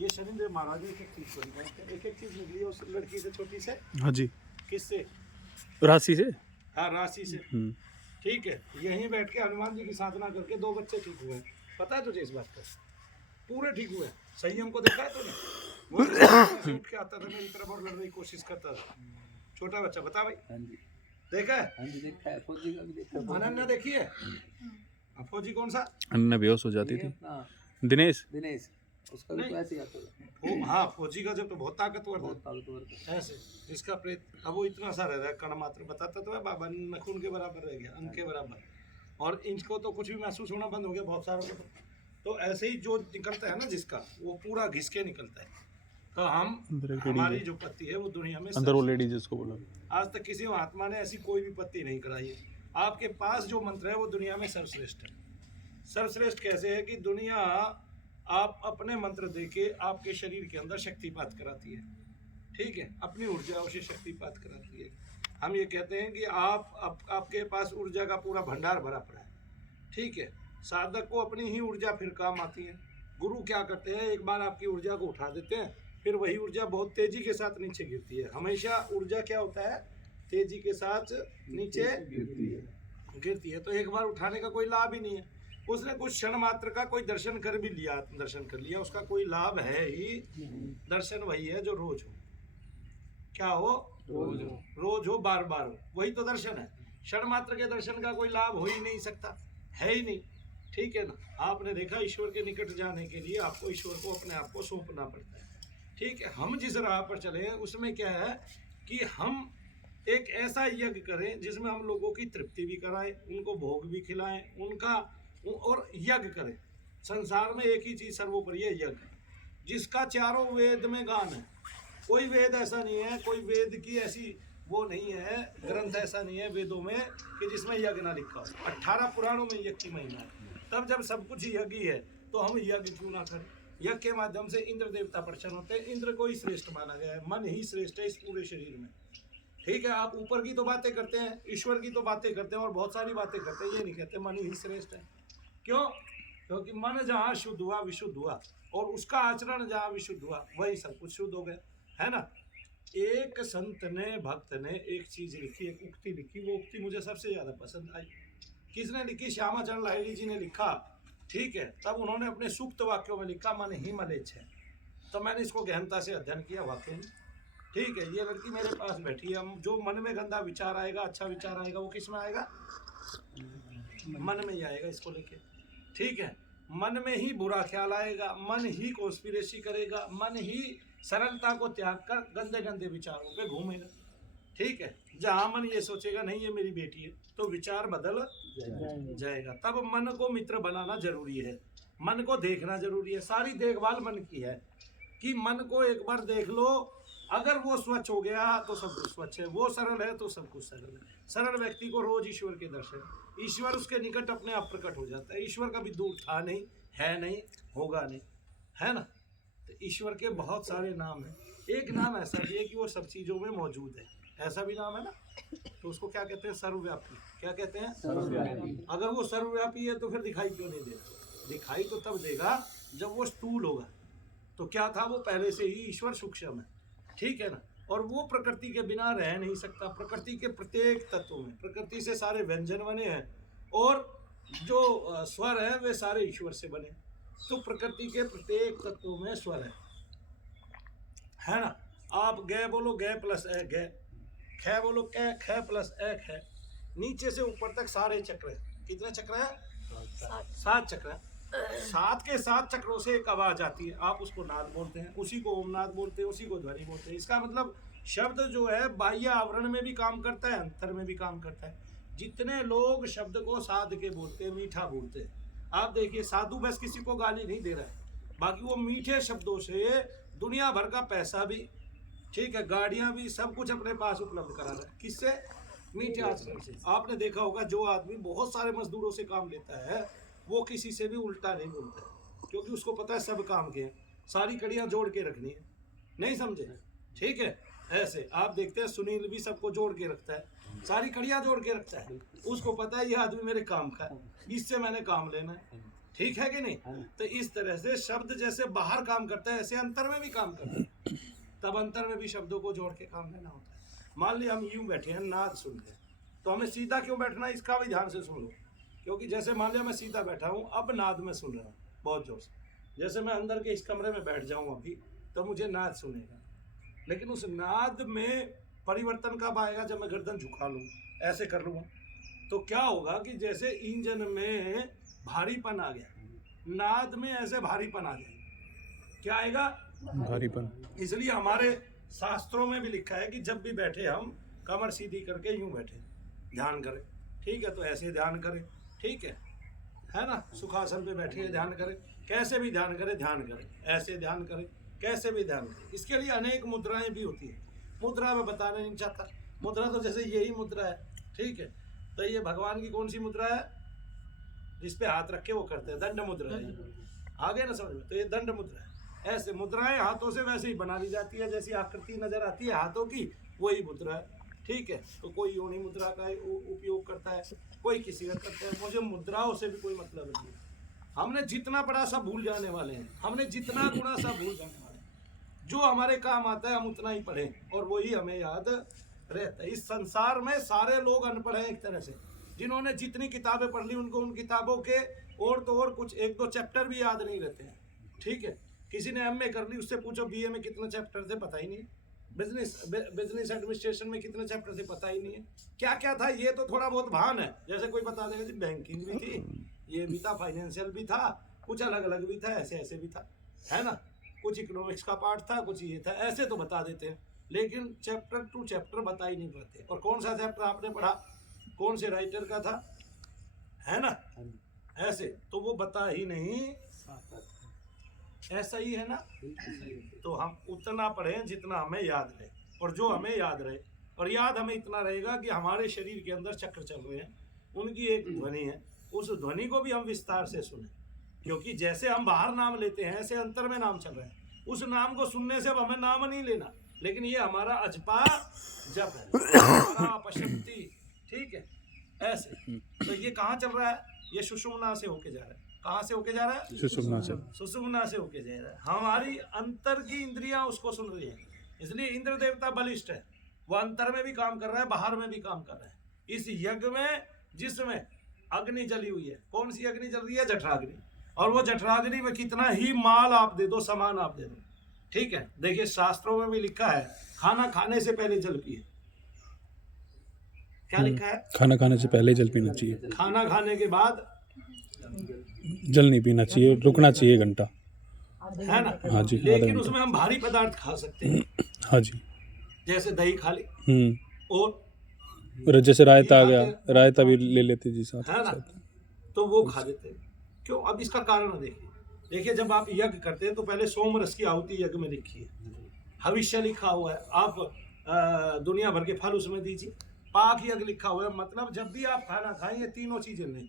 ये शनिदेव महाराज एक एक चीज को निकालते हैं, एक एक चीज निकली है उस लड़की से छोटी से। हाँ जी, किससे? राशि से। हाँ, राशि से। ठीक है, यहीं बैठ के हनुमान जी की साधना करके 2 बच्चे ठीक हुए हैं। पता है तुझे इस बात का? पूरे ठीक हुए। संयम को देखा है तूने? वो उठ के आता था मेरी तरफ और लड़ने की कोशिश करता था, छोटा बच्चा। बता भाई, देखा है? हाँ जी, देखा है। फौजी का भी देखा है। अनन्या देखी है? फौजी कौन सा? अन्य बेहोश हो जाती ये थी। अपना दिनेश। दिनेश, उसका भी तो ऐसे ही आता था। हाँ, फौजी का जब तो बहुत ताकतवर बहुत था ताकतवर था। ऐसे। इसका प्रेत अब वो इतना सा रह रहा है, कण मात्र। बताता तो है बाबा, नखून के बराबर रह गया, अंक के बराबर। और इनको तो कुछ भी महसूस होना बंद हो गया बहुत सारों को। तो ऐसे ही जो निकलता है ना जिसका, वो पूरा घिस के निकलता है। तो हमारी जो पत्ती है वो दुनिया में अंदर वो लेडी जिसको बोला, आज तक किसी महात्मा ने ऐसी कोई भी पत्ती नहीं कराई है। आपके पास जो मंत्र है वो दुनिया में सर्वश्रेष्ठ है। सर्वश्रेष्ठ कैसे है कि दुनिया आप अपने मंत्र देके आपके शरीर के अंदर शक्तिपात कराती है। ठीक है, अपनी ऊर्जाओं से शक्तिपात कराती है। हम ये कहते हैं कि आपके पास ऊर्जा का पूरा भंडार भरा पड़ा है। ठीक है, साधक को अपनी ही ऊर्जा फिर काम आती है। गुरु क्या करते हैं, एक बार आपकी ऊर्जा को उठा देते हैं, फिर वही ऊर्जा बहुत तेजी के साथ नीचे गिरती है। हमेशा ऊर्जा क्या होता है, तेजी के साथ नीचे गिरती है। तो एक बार उठाने का कोई लाभ ही नहीं है। उसने कुछ क्षण मात्र का कोई दर्शन कर भी लिया, दर्शन कर लिया, उसका कोई लाभ है ही। दर्शन वही है जो रोज हो। क्या हो? रोज हो, बार बार हो, वही तो दर्शन है। क्षण मात्र के दर्शन का कोई लाभ हो ही नहीं सकता, है ही नहीं। ठीक है ना? आपने देखा, ईश्वर के निकट जाने के लिए आपको ईश्वर को अपने आप को सौंपना पड़ता है। ठीक है, हम जिस राह पर चले हैं उसमें क्या है कि हम एक ऐसा यज्ञ करें जिसमें हम लोगों की तृप्ति भी कराएं, उनको भोग भी खिलाएं, उनका और यज्ञ करें। संसार में एक ही चीज सर्वोपरि है, यज्ञ, जिसका चारों वेद में गान है। कोई वेद ऐसा नहीं है, कोई वेद की ऐसी वो नहीं है, ग्रंथ ऐसा नहीं है वेदों में कि जिसमें यज्ञ ना लिखा हो। 18 पुराणों में यज्ञ की महिमा है। तब जब सब कुछ यज्ञ ही है तो हम यज्ञ क्यों ना करें? यज्ञ के माध्यम से इंद्र देवता प्रसन्न होते हैं। इंद्र को ही श्रेष्ठ माना गया है, मन ही श्रेष्ठ है इस पूरे शरीर में। ठीक है, आप ऊपर की तो बातें करते हैं, ईश्वर की तो बातें करते हैं और बहुत सारी बातें करते हैं, ये नहीं कहते मन ही श्रेष्ठ है। क्यों? क्योंकि मन जहाँ शुद्ध हुआ, विशुद्ध हुआ, और उसका आचरण जहाँ विशुद्ध हुआ, वही सब कुछ शुद्ध हो गया, है ना? एक संत ने, भक्त ने एक चीज लिखी, एक उक्ति लिखी, वो उक्ति मुझे सबसे ज्यादा पसंद आई। किसने लिखी? श्यामाचरण लाहिड़ी जी ने लिखा। ठीक है, तब उन्होंने अपने सूक्त वाक्यों में लिखा, मन ही मलेच्छ है। तो मैंने इसको गहनता से अध्ययन किया वाकई में। ठीक है, ये लड़की मेरे पास बैठी है। जो मन में गंदा विचार आएगा, अच्छा विचार आएगा, वो किस में आएगा? मन में ही आएगा इसको लेके। ठीक है, मन में ही बुरा ख्याल आएगा, मन ही कॉन्स्पिरेसी करेगा, मन ही सरलता को त्याग कर गंदे गंदे विचारों पे घूमेगा। ठीक है, जहाँ मन ये सोचेगा नहीं ये मेरी बेटी है, तो विचार बदल जाएगा। तब मन को मित्र बनाना जरूरी है, मन को देखना जरूरी है। सारी देखभाल मन की है कि मन को एक बार देख लो, अगर वो स्वच्छ हो गया तो सब कुछ स्वच्छ है, वो सरल है तो सब कुछ सरल है। सरल व्यक्ति को रोज ईश्वर के दर्शन, ईश्वर उसके निकट अपने आप प्रकट हो जाता है। ईश्वर कभी दूर था नहीं, है नहीं, होगा नहीं, है ना? तो ईश्वर के बहुत सारे नाम हैं। एक नाम ऐसा भी है कि वो सब चीजों में मौजूद है, ऐसा भी नाम है ना, तो उसको क्या कहते हैं? सर्वव्यापी। क्या कहते हैं? सर्वव्यापी। अगर वो सर्वव्यापी है तो फिर दिखाई क्यों नहीं देगा? दिखाई तो तब देगा जब वो स्थूल होगा। तो क्या था? वो पहले से ही ईश्वर सूक्ष्म है। ठीक है ना? और वो प्रकृति के बिना रह नहीं सकता। प्रकृति के प्रत्येक तत्व में, प्रकृति से सारे व्यंजन बने हैं और जो स्वर है वे सारे ईश्वर से बने। तो प्रकृति के प्रत्येक तत्वों में स्वर है ना? आप गे बोलो, गे प्लस ए गे, ख बोलो कै, ख प्लस ए ख। नीचे से ऊपर तक सारे चक्र हैं। कितने चक्र हैं? 7 चक्र हैं। 7 के 7 चक्रों से एक आवाज आती है, आप उसको नाद बोलते हैं, उसी को ओमनाद बोलते हैं, उसी को ध्वनि बोलते हैं। इसका मतलब शब्द जो है बाह्य आवरण में भी काम करता है, अंतर में भी काम करता है। जितने लोग शब्द को साध के बोलते हैं, मीठा बोलते हैं, आप देखिए साधु बस किसी को गाली नहीं दे रहा है, बाकी वो मीठे शब्दों से दुनिया भर का पैसा भी, ठीक है, गाड़ियां भी, सब कुछ अपने पास उपलब्ध करा रहा है। किससे? मीठे आचरण से। आपने देखा होगा जो आदमी बहुत सारे मजदूरों से काम लेता है वो किसी से भी उल्टा नहीं बोलता, क्योंकि उसको पता है सब काम के हैं, सारी कड़ियां जोड़ के रखनी है। नहीं समझे? ठीक है, ऐसे आप देखते हैं सुनील भी सबको जोड़ के रखता है, सारी कड़ियां जोड़ के रखता है। उसको पता है ये आदमी मेरे काम का है, इससे मैंने काम लेना है। ठीक है कि नहीं? तो इस तरह से शब्द जैसे बाहर काम करता है ऐसे अंतर में भी काम करता है, तब अंतर में भी शब्दों को जोड़ के काम लेना होता है। मान लिया हम यूं बैठे हैं, नाद सुन रहे हैं, तो हमें सीधा क्यों बैठना है इसका भी ध्यान से सुन लो। क्योंकि जैसे मान लिया मैं सीधा बैठा हूँ, अब नाद में सुन रहा हूँ बहुत जोर से, जैसे मैं अंदर के इस कमरे में बैठ जाऊँ अभी तो मुझे नाद सुनेगा, लेकिन उस नाद में परिवर्तन कब आएगा? जब मैं गर्दन झुका लूँ, ऐसे कर लूँगा, तो क्या होगा कि जैसे इंजन में भारीपन आ गया, नाद में ऐसे भारीपन आ जाएगा। क्या आएगा? भारीपन। इसलिए हमारे शास्त्रों में भी लिखा है कि जब भी बैठे हम कमर सीधी करके यूं बैठे, ध्यान करें, ठीक है? तो ऐसे ध्यान करें, ठीक है ना? सुखासन पे बैठिए, ध्यान करें, कैसे भी ध्यान करें, ध्यान करें, ऐसे ध्यान करें, कैसे भी ध्यान करें। इसके लिए अनेक मुद्राएं भी होती है, मुद्रा में बताना नहीं चाहता, मुद्रा तो जैसे यही मुद्रा है, ठीक है? तो ये भगवान की कौन सी मुद्रा है? जिस पे हाथ रख के वो करते हैं, दंड मुद्रा है। आ गया ना समझ में? तो ये दंड मुद्रा है। ऐसे मुद्राएं हाथों से वैसे ही बना ली जाती है, जैसी आकृति नजर आती है हाथों की, वही मुद्रा है, ठीक है? तो कोई योनि मुद्रा का उपयोग करता है, कोई किसी का करता है, मुझे मुद्राओं से भी कोई मतलब नहीं है। हमने जितना बड़ा सा भूल जाने वाले हैं, हमने जितना गुना सा भूल जाने वाले हैं, जो हमारे काम आता है हम उतना ही पढ़ें और वही हमें याद रहता है। इस संसार में सारे लोग अनपढ़ हैं एक तरह से, जिन्होंने जितनी किताबें पढ़ ली उनको उन किताबों के और तो और कुछ एक दो चैप्टर भी याद नहीं रहते हैं, ठीक है? किसी ने एमए कर ली, उससे पूछो बीए में कितने चैप्टर थे, पता ही नहीं। बिजनेस एडमिनिस्ट्रेशन में कितने चैप्टर थे, पता ही नहीं है। क्या क्या था ये तो थोड़ा बहुत भान है, जैसे कोई बता देगा जी बैंकिंग भी थी, ये भी था, फाइनेंशियल भी था, कुछ अलग अलग भी था, ऐसे ऐसे भी था, है ना? कुछ इकोनॉमिक्स का पार्ट था, कुछ ये था, ऐसे तो बता देते हैं, लेकिन चैप्टर टू चैप्टर बता ही नहीं पाते। और कौन सा चैप्टर आपने पढ़ा, कौन से राइटर का था, है ना? ऐसे तो वो बता ही नहीं, ऐसा ही है ना? तो हम उतना पढ़ें जितना हमें याद रहे, और जो हमें याद रहे, और याद हमें इतना रहेगा कि हमारे शरीर के अंदर चक्र चल रहे हैं, उनकी एक ध्वनि है, उस ध्वनि को भी हम विस्तार से सुने। क्योंकि जैसे हम बाहर नाम लेते हैं ऐसे अंतर में नाम चल रहे हैं, उस नाम को सुनने से अब हमें नाम नहीं लेना, लेकिन ये हमारा अजपा जप है, हमारा अपशक्ति, ठीक है? ऐसे तो ये कहाँ चल रहा है? ये सुषुम्ना से होके जा रहा है। कहाँ से होके जा रहा है? सुषुम्ना से। सुषुम्ना से होके जा रहा है। हमारी अंतर की इंद्रियां उसको सुन रही हैं, इसलिए इंद्र देवता बलिष्ठ है, वो अंतर में भी काम कर रहा है, बाहर में भी काम कर रहा है। इस यज्ञ में जिसमें अग्नि जली हुई है, कौन सी अग्नि जल रही है? जठराग्नि। और वो जठराग्नि में कितना ही माल आप दे दो, सामान आप दे दो, ठीक है? देखिए शास्त्रों में भी लिखा है, खाना खाने से पहले जल पिए। क्या लिखा है? खाना खाने से पहले जल पीना चाहिए, खाना खाने के बाद जल नहीं पीना चाहिए, रुकना चाहिए घंटा, है ना? हाँ जी। लेकिन उसमें हम भारी पदार्थ खा सकते हैं, हाँ जी। जैसे दही खा ली, और जैसे रायता आ गया, रायता भी ले लेते जी साथ, है ना? तो वो खा लेते हैं। क्यों? अब इसका कारण देखिए, जब आप यज्ञ करते हैं तो पहले सोम रस की आहुति यज्ञ में लिखी है, भविष्य लिखा हुआ है, आप दुनिया भर के फल उसमें दीजिए, पाक यज्ञ लिखा हुआ है, मतलब जब भी आप खाना खाएं ये तीनों चीजें नहीं,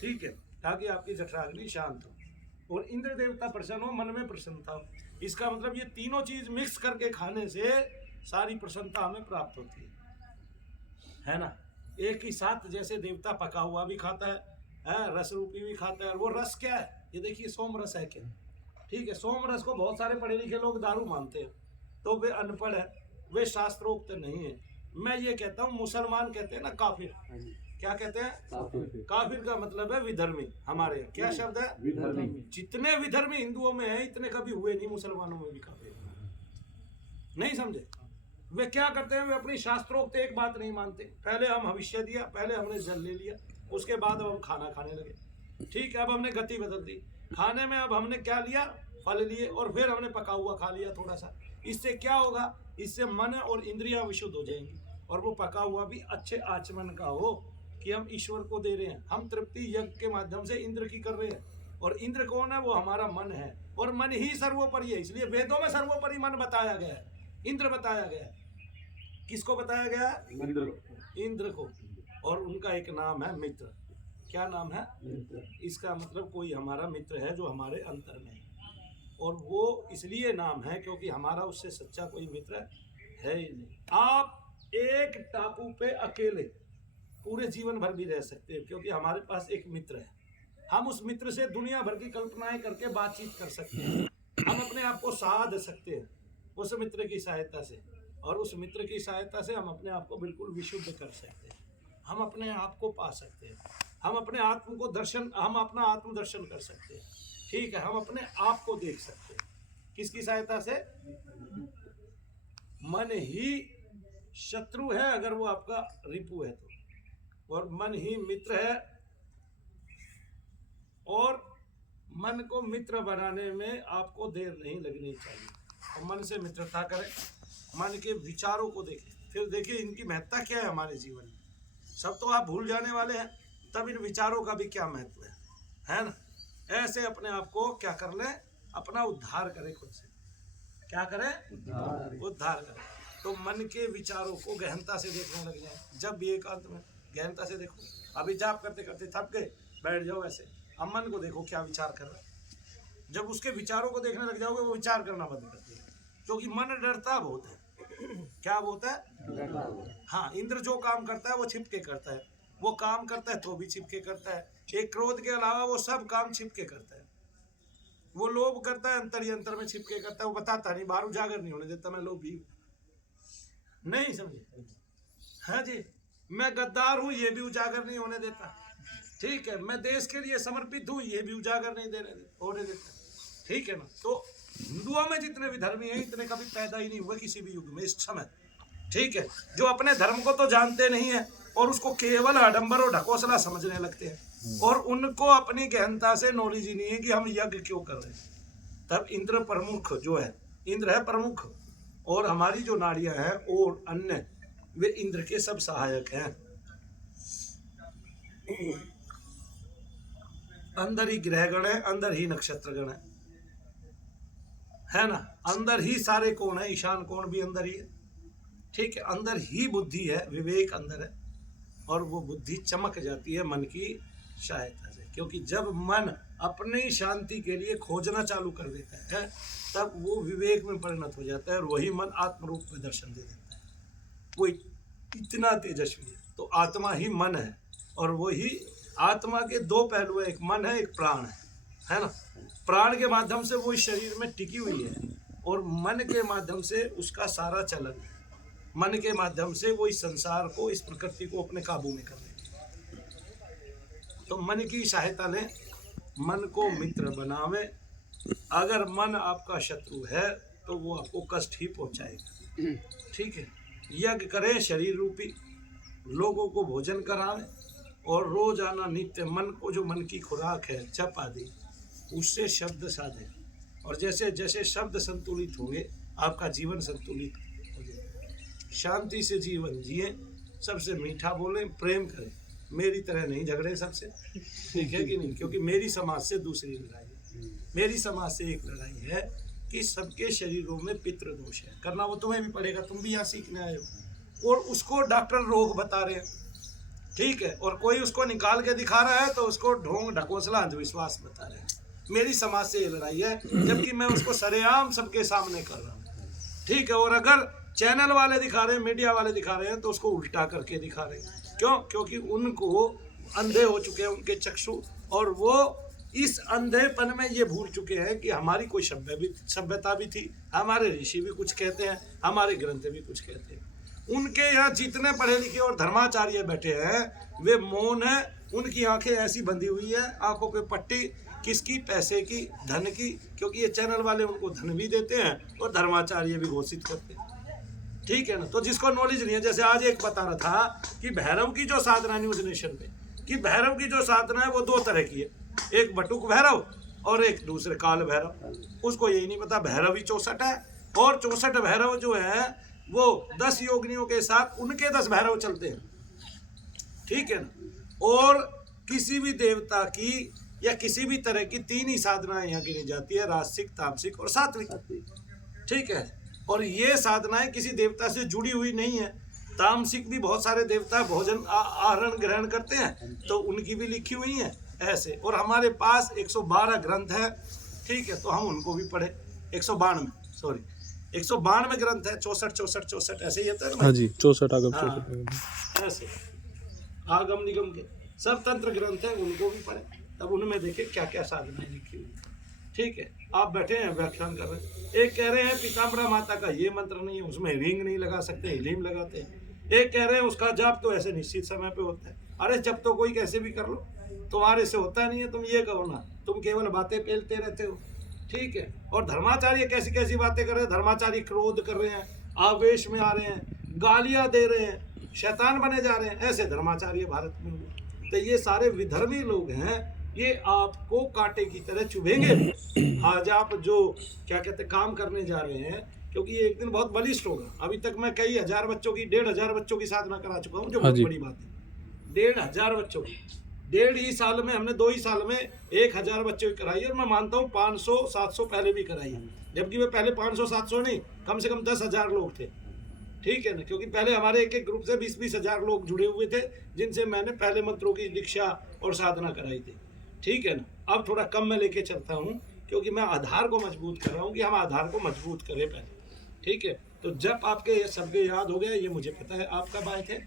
ठीक है? ताकि आपकी जठराग्नि शांत हो और इंद्र देवता प्रसन्न हो, मन में प्रसन्नता हो। इसका मतलब ये तीनों चीज मिक्स करके खाने से सारी प्रसन्नता हमें प्राप्त होती है ना? एक ही साथ जैसे देवता पका हुआ भी खाता है, रस रूपी भी खाता है, और वो रस क्या है? ये देखिए सोम रस है क्या, ठीक है? सोम रस को बहुत सारे पढ़े लिखे लोग दारू मानते हैं, तो वे अनपढ़ है, वे शास्त्रोक्त नहीं है। मैं ये कहता हूँ, मुसलमान कहते हैं ना काफिर, क्या कहते हैं? काफिर का मतलब है विधर्मी। हमारे यहाँ क्या शब्द है? विधर्मी। जितने विधर्मी हिंदुओं में है इतने कभी हुए नहीं मुसलमानों में भी काफिर, नहीं समझे? वे क्या करते हैं? वे अपनी शास्त्रोक्त एक बात नहीं मानते। पहले हम भविष्य दिया, पहले हमने जल ले लिया, उसके बाद अब हम खाना खाने लगे, ठीक है? अब हमने गति बदल दी खाने में, अब हमने क्या लिया? फल लिए, और फिर हमने पका हुआ खा लिया थोड़ा सा। इससे क्या होगा? इससे मन और इंद्रियां विशुद्ध हो जाएंगी, और वो पका हुआ भी अच्छे आचमन का हो कि हम ईश्वर को दे रहे हैं, हम तृप्ति यज्ञ के माध्यम से इंद्र की कर रहे हैं। और इंद्र कौन है? वो हमारा मन है, और मन ही सर्वोपरि है, इसलिए वेदों में सर्वोपरि मन बताया गया है, इंद्र बताया गया है। किसको बताया गया है? इंद्र को। और उनका एक नाम है मित्र। क्या नाम है? मित्र। इसका मतलब कोई हमारा मित्र है जो हमारे अंतर में है, और वो इसलिए नाम है क्योंकि हमारा उससे सच्चा कोई मित्र है ही नहीं। आप एक टापू पे अकेले पूरे जीवन भर भी रह सकते हैं, क्योंकि हमारे पास एक मित्र है, हम उस मित्र से दुनिया भर की कल्पनाएं करके बातचीत कर सकते हैं, हम अपने आप को साध सकते हैं उस मित्र की सहायता से, और उस मित्र की सहायता से हम अपने आप को बिल्कुल विशुद्ध कर सकते हैं, हम अपने आप को पा सकते हैं, हम अपने आत्म को दर्शन, हम अपना आत्म दर्शन कर सकते हैं। ठीक है, हम अपने आप को देख सकते हैं किसकी सहायता से? मन ही शत्रु है अगर वो आपका रिपु है तो, और मन ही मित्र है। और मन को मित्र बनाने में आपको देर नहीं लगनी चाहिए, और मन से मित्रता करें, मन के विचारों को देखें, फिर देखिए इनकी महत्ता क्या है हमारे जीवन में। सब तो आप भूल जाने वाले हैं, तब इन विचारों का भी क्या महत्व है ना? ऐसे अपने आप को क्या कर लें, अपना उद्धार करें, खुद से क्या करें, उद्धार करें। तो मन के विचारों को गहनता से देखने लग जाए, जब भी एकांत में गहनता से देखो। अभी जाप करते करते थक गए, बैठ जाओ ऐसे, अब मन को देखो क्या विचार कर रहा है। जब उसके विचारों को देखने लग जाओगे, वो विचार करना बंद कर देगा, क्योंकि मन डरता बहुत है। क्या बोलता है? हाँ, इंद्र जो काम करता है वो छिपके करता है, वो काम करता है तो भी छिपके करता है। एक क्रोध के अलावा वो सब काम छिपके करता है। वो लोभ करता है, अंतर ही अंतर में छिपके करता है, वो बताता नहीं, बाहर उजागर नहीं होने देता मैं लोभी हूं। नहीं समझे? हाँ जी, मैं गद्दार हूं, ये भी उजागर नहीं होने देता। ठीक है, मैं देश के लिए समर्पित हूं, ये भी उजागर नहीं होने देता। ठीक है ना? तो हिंदुओं में जितने भी धर्मी हैं, इतने कभी पैदा ही नहीं हुए किसी भी युग में इस समय। ठीक है, जो अपने धर्म को तो जानते नहीं है और उसको केवल आडंबर और ढकोसला समझने लगते हैं, और उनको अपनी गहनता से नॉलेज ही नहीं है कि हम यज्ञ क्यों कर रहे हैं। तब इंद्र प्रमुख जो है, इंद्र है प्रमुख, और हमारी जो नाड़ियां हैं और अन्य, वे इंद्र के सब सहायक हैं। अंदर ही ग्रह गण है, अंदर ही नक्षत्र गण है ना? अंदर ही सारे कोण है, ईशान कोण भी अंदर ही है। ठीक है, अंदर ही बुद्धि है, विवेक अंदर है, और वो बुद्धि चमक जाती है मन की सहायता से। क्योंकि जब मन अपनी शांति के लिए खोजना चालू कर देता है, तब वो विवेक में परिणत हो जाता है, और वही मन आत्म रूप में दर्शन दे देता है। वो इतना तेजस्वी है। तो आत्मा ही मन है, और वही आत्मा के दो पहलू है, एक मन है, एक प्राण है ना? प्राण के माध्यम से वो इस शरीर में टिकी हुई है, और मन के माध्यम से उसका सारा चलन है। मन के माध्यम से वो इस संसार को, इस प्रकृति को अपने काबू में कर लेती है। तो मन की सहायता लें, मन को मित्र बनावे। अगर मन आपका शत्रु है तो वो आपको कष्ट ही पहुंचाएगा। ठीक है, यज्ञ करें शरीर रूपी, लोगों को भोजन करावें, और रोजाना नित्य मन को, जो मन की खुराक है जप आदि, उससे शब्द साधे, और जैसे जैसे शब्द संतुलित होंगे आपका जीवन संतुलित हो जाएगा। शांति से जीवन जिए, सबसे मीठा बोलें, प्रेम करें, मेरी तरह नहीं झगड़े सबसे। ठीक है कि नहीं? क्योंकि मेरी समाज से दूसरी लड़ाई है, मेरी समाज से एक लड़ाई है कि सबके शरीरों में पितृ दोष है। करना वो तुम्हें भी पड़ेगा, तुम भी यहाँ सीखने आए हो, और उसको डॉक्टर रोग बता रहे हैं। ठीक है, और कोई उसको निकाल के दिखा रहा है तो उसको ढोंग ढकोसला अंधविश्वास बता रहे हैं। मेरी समाज से ये लड़ाई है, जबकि मैं उसको सरेआम सबके सामने कर रहा हूँ। ठीक है, और अगर चैनल वाले दिखा रहे हैं, मीडिया वाले दिखा रहे हैं, तो उसको उल्टा करके दिखा रहे हैं। क्यों? क्योंकि उनको अंधे हो चुके हैं उनके चक्षु, और वो इस अंधेपन में ये भूल चुके हैं कि हमारी कोई सभ्यता भी थी, हमारे ऋषि भी कुछ कहते हैं, हमारे ग्रंथ भी कुछ कहते हैं। उनके यहाँ जितने पढ़े लिखे और धर्माचार्य बैठे हैं, वे मौन हैं, उनकी आंखें ऐसी बंधी हुई है, आंखों पे पट्टी, किसकी? पैसे की, धन की। क्योंकि ये चैनल वाले उनको धन भी देते हैं और धर्माचार्य भी घोषित करते हैं। ठीक है ना? तो जिसको नॉलेज नहीं है, जैसे आज एक बता रहा था कि भैरव की जो साधना न्यूज नेशन पे, कि भैरव की जो साधना है वो दो तरह की है, एक बटुक भैरव और एक दूसरे काल भैरव। उसको यही नहीं पता भैरव ही 64 है, और 64 भैरव जो है वो 10 योगिनियों के साथ उनके 10 भैरव चलते हैं। ठीक है ना? और किसी भी देवता की या किसी भी तरह की 3 ही साधनाएं यहाँ गिनी जाती है, राजसिक, तामसिक और सात्विक। ठीक है, और ये साधनाएं किसी देवता से जुड़ी हुई नहीं है। तामसिक भी बहुत सारे देवता भोजन आहरण ग्रहण करते हैं, तो उनकी भी लिखी हुई है ऐसे। और हमारे पास 112 ग्रंथ है। ठीक है, तो हम उनको भी पढ़े। 192 ग्रंथ है, 64 ऐसे ही होता है ना? हाँ जी, 64 आगम, हाँ, 64 ऐसे आगम निगम के सब तंत्र ग्रंथ है, उनको भी पढ़े। तब उनमें देखिए क्या क्या साधनाएं लिखी हुई। ठीक है, आप बैठे हैं व्याख्यान कर रहे हैं, एक कह रहे हैं पीताम्बरा माता का ये मंत्र नहीं है, उसमें रिंग नहीं लगा सकते, हिलीम लगाते हैं। एक कह रहे हैं उसका जाप तो ऐसे निश्चित समय पे होता है। अरे जब तो कोई कैसे भी कर लो, तुम्हारे से होता नहीं है, तुम ये कहो ना, तुम केवल बातें पेलते रहते हो। ठीक है, और धर्माचार्य कैसी कैसी बातें कर रहे हैं, धर्माचार्य क्रोध कर रहे हैं, आवेश में आ रहे हैं, गालियां दे रहे हैं, शैतान बने जा रहे हैं, ऐसे धर्माचार्य भारत में हुए। तो ये सारे विधर्मी लोग हैं, ये आपको कांटे की तरह चुभेंगे। आज आप जो क्या कहते काम करने जा रहे हैं, क्योंकि ये एक दिन बहुत बलिष्ठ होगा। अभी तक मैं कई हजार बच्चों की 1500 बच्चों की साधना करा चुका हूँ, जो बहुत बड़ी बात है। 1500 बच्चों की 1.5 ही साल में, हमने 2 ही साल में 1000 बच्चों की कराई है। और मैं मानता हूँ 500-700 पहले भी कराई है, जबकि वे पहले 500-700 नहीं, कम से कम 10,000 लोग थे। ठीक है ना, क्योंकि पहले हमारे एक एक ग्रुप से 20-20 हजार लोग जुड़े हुए थे, जिनसे मैंने पहले मंत्रों की दीक्षा और साधना कराई थी। ठीक है ना, अब थोड़ा कम में लेके चलता हूँ, क्योंकि मैं आधार को मजबूत कर रहा हूँ कि हम आधार को मजबूत करें पहले। ठीक है, तो जब आपके ये शब्द याद हो गए, ये मुझे पता है। आप कब आए थे?